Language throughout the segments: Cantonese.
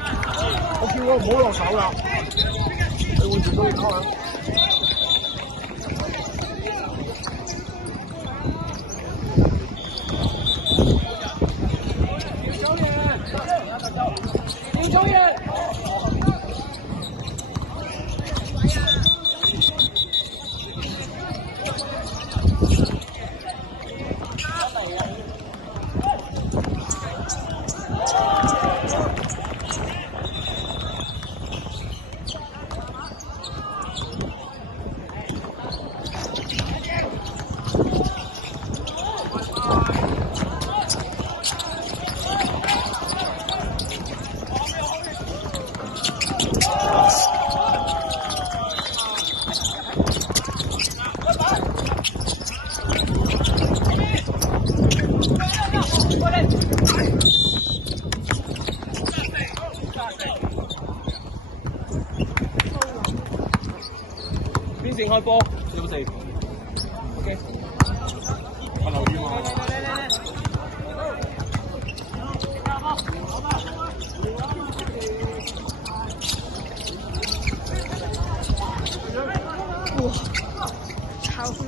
我叫我唔好落手啦，你會見到你溝啊！邊線開波？有冇四 ？OK。我留意嘛。哇！超風！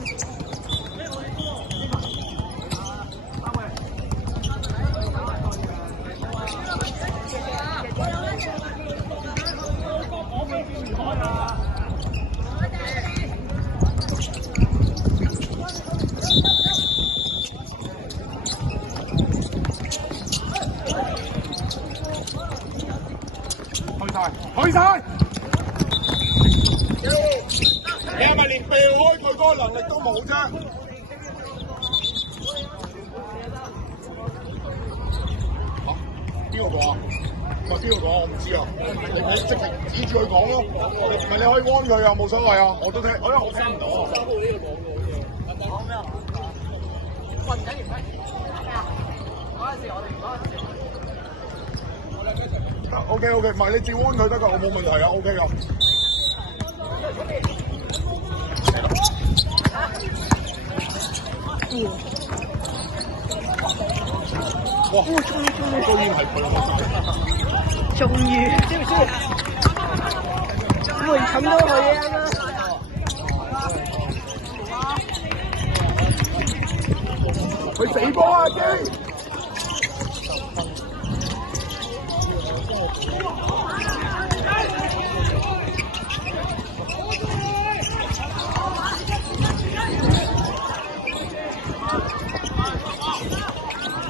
去晒！你係咪連避開佢嗰個能力都冇啫？嚇？邊個講啊？唔係邊個講我唔知啊！你直情指住佢講咯，唔係你可以 warn 佢啊，冇所謂啊，我都聽，我因為我聽唔到啊。3號呢個講嘅，講咩啊？喂，唔緊要，嗰陣時我哋。OK， 唔係你照 warn 佢得㗎，我冇問題啊 ，OK 㗎。哇！終於係佢啦！終於，門冚到佢啊！佢死波啊！基！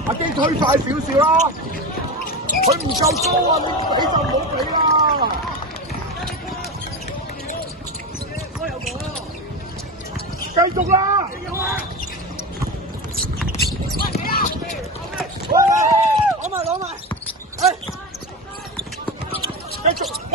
阿基推快少少啦，佢唔夠高啊！你俾就唔好俾啦。繼續啦！攞埋，繼續，喂！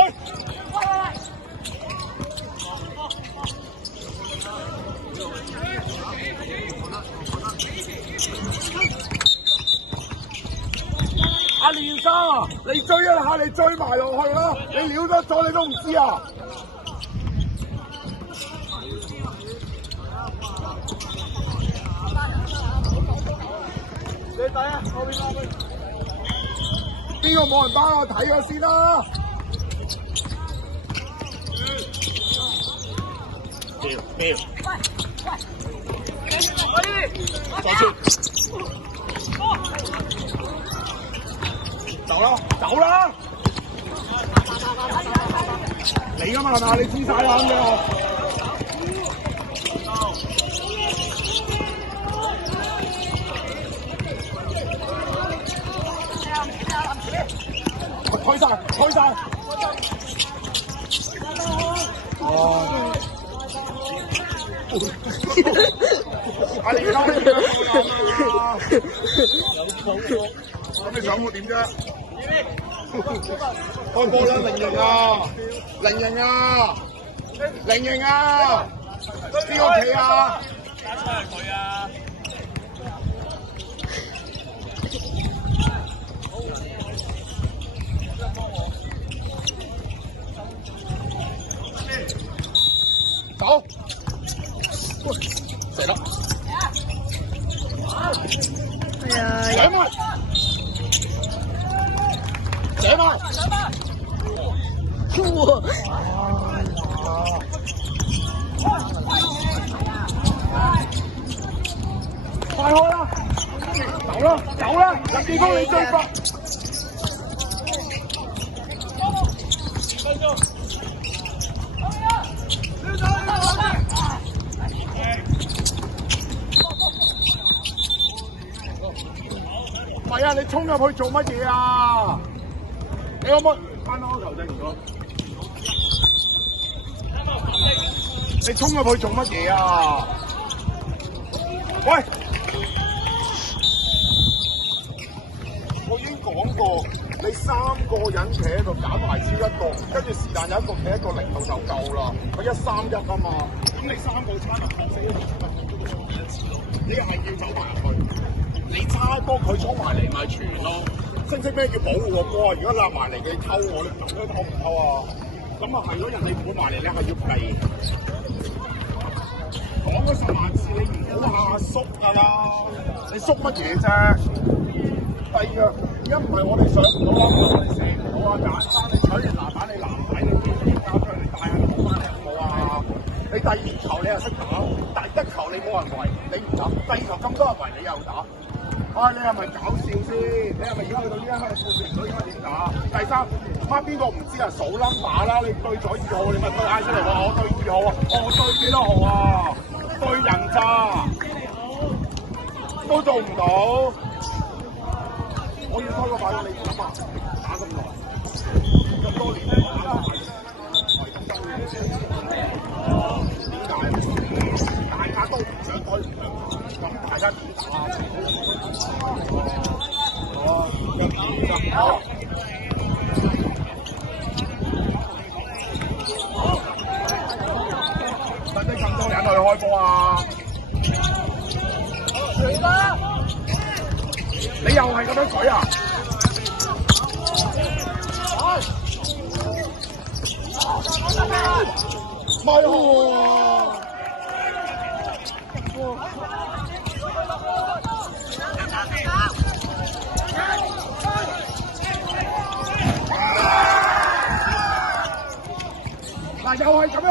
阿連生啊，你追一下，你追埋落去啦！你撩得咗你都唔知啊！你睇啊，後邊邊個冇人幫我睇下先啦？喵！再出！走啦！你噶嘛係嘛？你知晒啦咁樣。推晒！哦！阿連生，咁你想我點啫？開波啦！零型啊！邊個企啊？佢啊！走！死啦！係啊！寫嘛！快開啦！走啦，走啦！有地方你追法。唔係啊！你衝入去做乜嘢啊？你可唔可以翻開球證唔該？你衝入去做乜嘢啊？喂！我已經講過，你3個人企喺度揀埋超一個，跟住是但有一個企喺個零度就夠啦。佢1-3-1啊嘛，咁你3個差唔多4你係要走埋入去。你差波佢衝埋嚟咪傳咯，識唔識咩叫保護個波啊？如果立埋嚟你偷我，你咁樣偷唔偷啊？咁啊係咯，人哋唔好埋嚟，你係要避。講咗10萬次，你唔好下縮㗎啦！你縮乜嘢啫？第二，而家唔係我哋上唔到啦，我哋射唔到啊！簡單，你取完籃板，你籃底你交出嚟，你帶下個波翻嚟好冇啊？你第2球你又識打，第1球你冇人圍，你唔打；第2球咁多人圍，你又打。你係咪搞笑先？你係咪而家去到呢一刻你判斷唔到應該點打？第3，乜邊個唔知啊？數 number 啦！你對咗2號，你咪對嗌出嚟話我對2號啊！我對幾多號啊？對人咋？都做唔到。我要開個快你諗下，打咁耐，咁多年嚟打啦，大家都唔想推唔想，咁大家點打啊？使唔使咁多人去開波啊？你又係咁樣舉啊？咪喎！嗱，又係咁樣。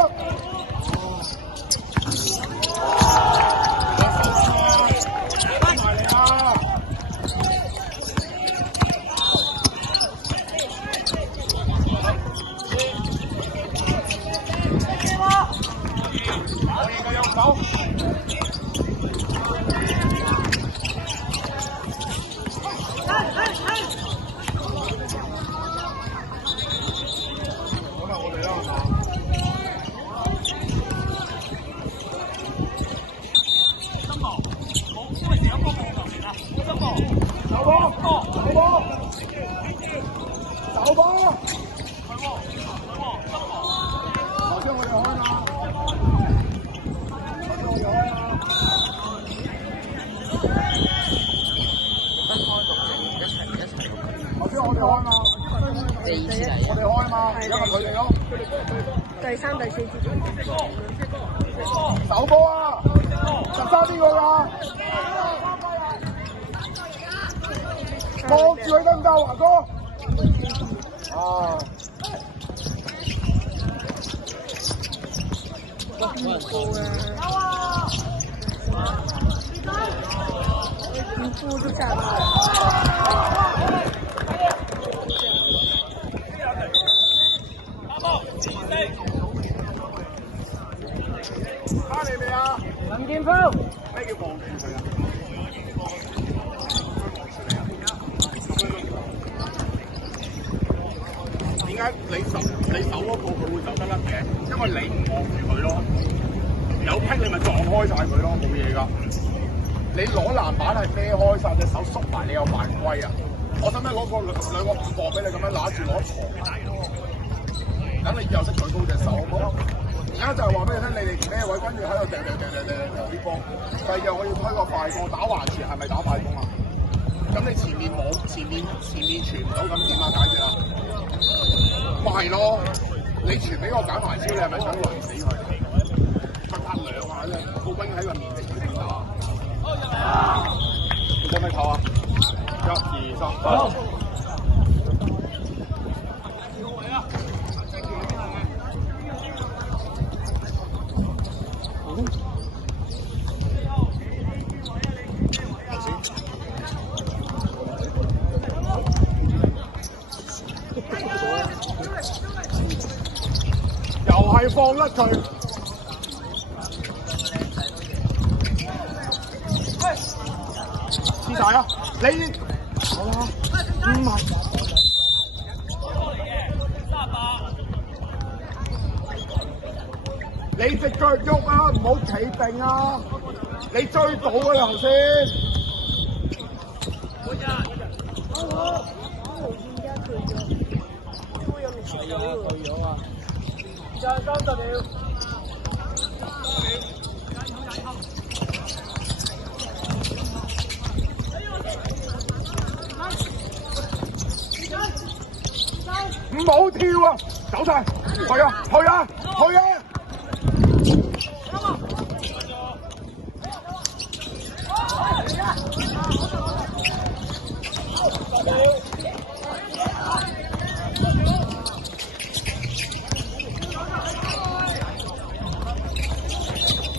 第3、第4節。手波啊！13邊個㗎？望住佢得唔得，華哥？啊！邊個啊？唔負都賺啦！打你未啊？林建鋒，咩叫望住佢啊？點解你手嗰步佢會走得甩嘅？因為你唔望住佢咯。有劈你咪撞開晒佢咯，冇嘢㗎。你攞籃板係孭開晒隻手縮埋，你有犯規啊！我使唔使攞個兩個5磅俾你咁樣揦住攞床？等你以後識舉高隻手好唔好？而家就係話俾你聽，你哋咩位跟住喺度掟啲波。第二日我要推個快攻，打橫傳係咪打快攻啊？咁你前面冇，前面傳唔到，咁點啊？解決啊？咪係咯，你傳俾我揀埋超，你係咪想累死佢？拍2下啫，個兵喺個面前佢點打？你使唔使唞啊？1、2、3，要放甩佢。師大啊，你好啦，唔係。你隻腳喐啊，唔好企定啊！你追到啊頭先。唔好跳啊！走晒，去啊！去啊！去啊！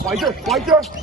圍住，圍住！